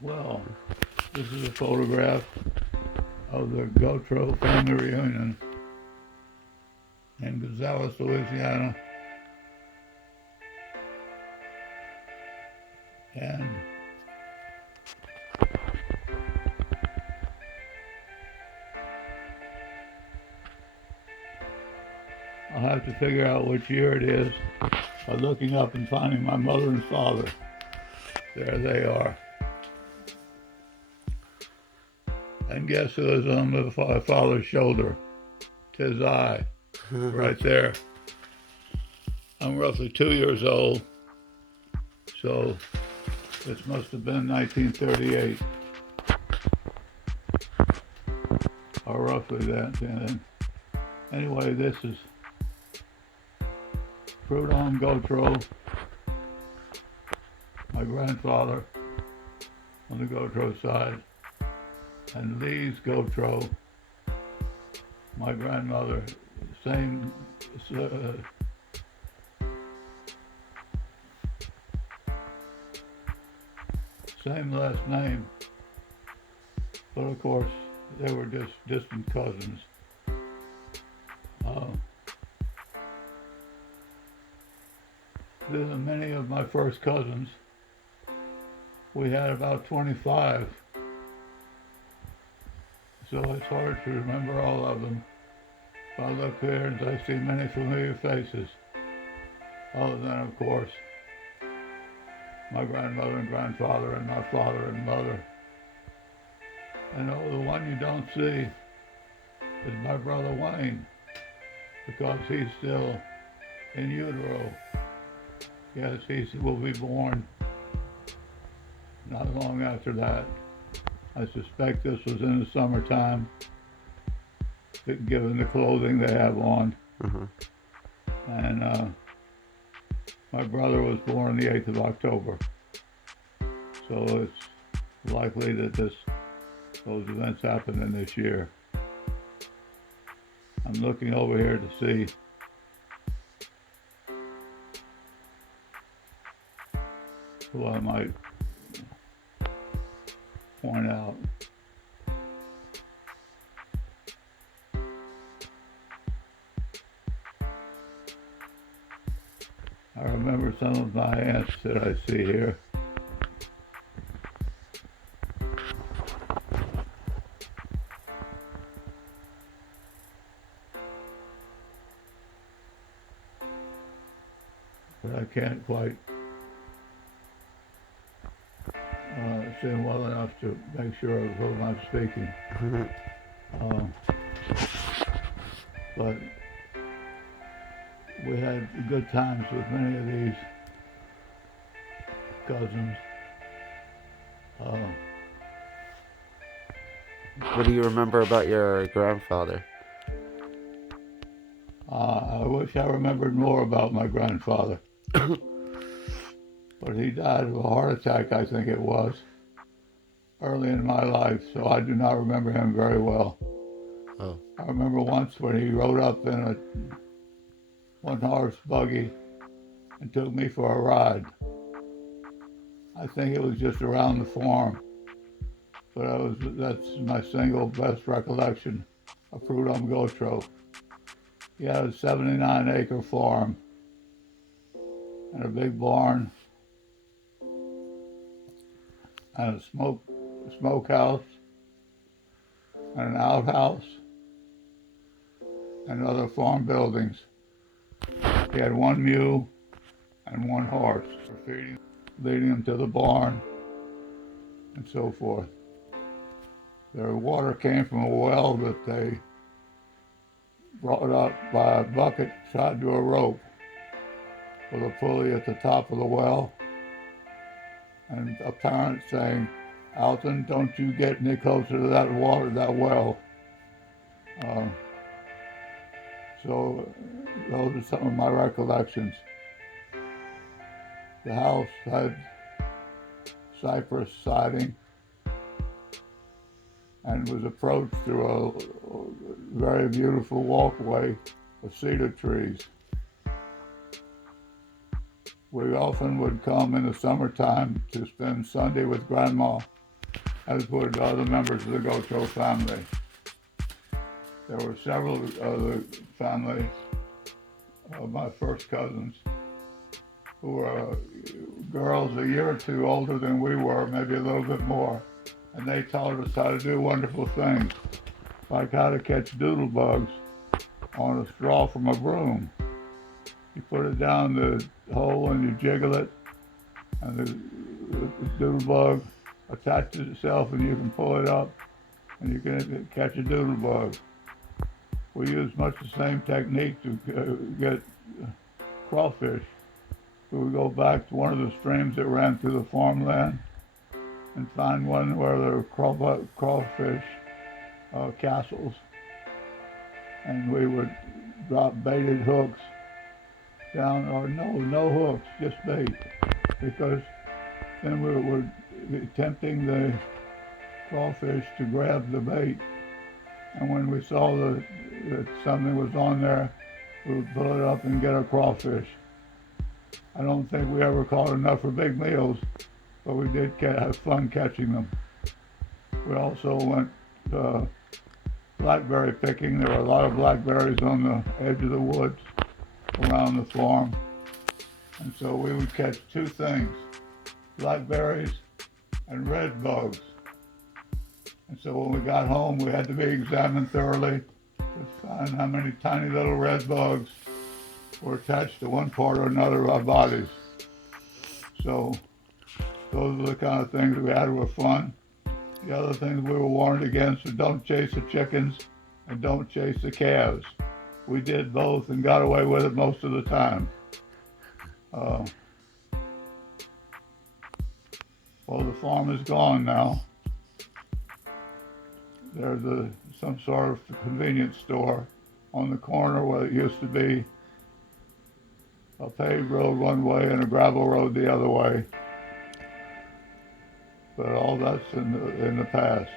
Well, this is a photograph of the Gautreaux family reunion in Gonzales, Louisiana. And I'll have to figure out which year it is by looking up and finding my mother and father. There they are. And guess who is on my father's shoulder? 'Tis I, right there. I'm roughly 2 years old, so this must have been 1938, or roughly that. And anyway, this is Prudhomme Gautreaux, my grandfather on the Gautreaux side, and Lise Gautreaux, my grandmother, same same last name, but of course they were just distant cousins. Than many of my first cousins, we had about 25, so it's hard to remember all of them. If I look here and I see many familiar faces, other than, of course, my grandmother and grandfather and my father and mother. And the one you don't see is my brother Wayne, because he's still in utero. Yes, he will be born not long after that. I suspect this was in the summertime, given the clothing they have on. Mm-hmm. And my brother was born the 8th of October. So it's likely that those events happened in this year. I'm looking over here to see who I might point out. I remember some of my aunts that I see here. But I can't quite see them well enough to make sure of whom I'm speaking. But we had good times with many of these cousins. What do you remember about your grandfather? I wish I remembered more about my grandfather. But he died of a heart attack, I think it was, early in my life, so I do not remember him very well. Oh. I remember once when he rode up in a one-horse buggy and took me for a ride. I think it was just around the farm, but that's my single best recollection of Prudhomme Gautreaux. He had a 79-acre farm and a big barn and a smokehouse and an outhouse and other farm buildings. He had one mule and one horse for feeding, leading them to the barn and so forth. Their water came from a well that they brought up by a bucket tied to a rope with a pulley at the top of the well, and a parent saying, "Alton, don't you get any closer to that water, that well." So those are some of my recollections. The house had cypress siding and was approached through a very beautiful walkway of cedar trees. We often would come in the summertime to spend Sunday with Grandma as would other members of the Gautreaux family. There were several of the family, my first cousins, who were girls a year or two older than we were, maybe a little bit more, and they taught us how to do wonderful things, like how to catch doodle bugs on a straw from a broom. You put it down the hole and you jiggle it, and the doodle bug attaches itself, and you can pull it up, and you can catch a doodle bug. We use much the same technique to get crawfish. We would go back to one of the streams that ran through the farmland and find one where there were crawfish castles, and we would drop baited hooks down, or no hooks, just bait, because then we would be tempting the crawfish to grab the bait, and when we saw that something was on there, we would pull it up and get a crawfish. I don't think we ever caught enough for big meals, but we did have fun catching them. We also went blackberry picking. There were a lot of blackberries on the edge of the woods around the farm, and so we would catch two things: blackberries and red bugs. And so when we got home, we had to be examined thoroughly to find how many tiny little red bugs were attached to one part or another of our bodies. So those are the kind of things we had were fun. The other things we were warned against were don't chase the chickens and don't chase the calves. We did both and got away with it most of the time. Well, the farm is gone now. There's some sort of convenience store on the corner where it used to be a paved road one way and a gravel road the other way. But all that's in the past.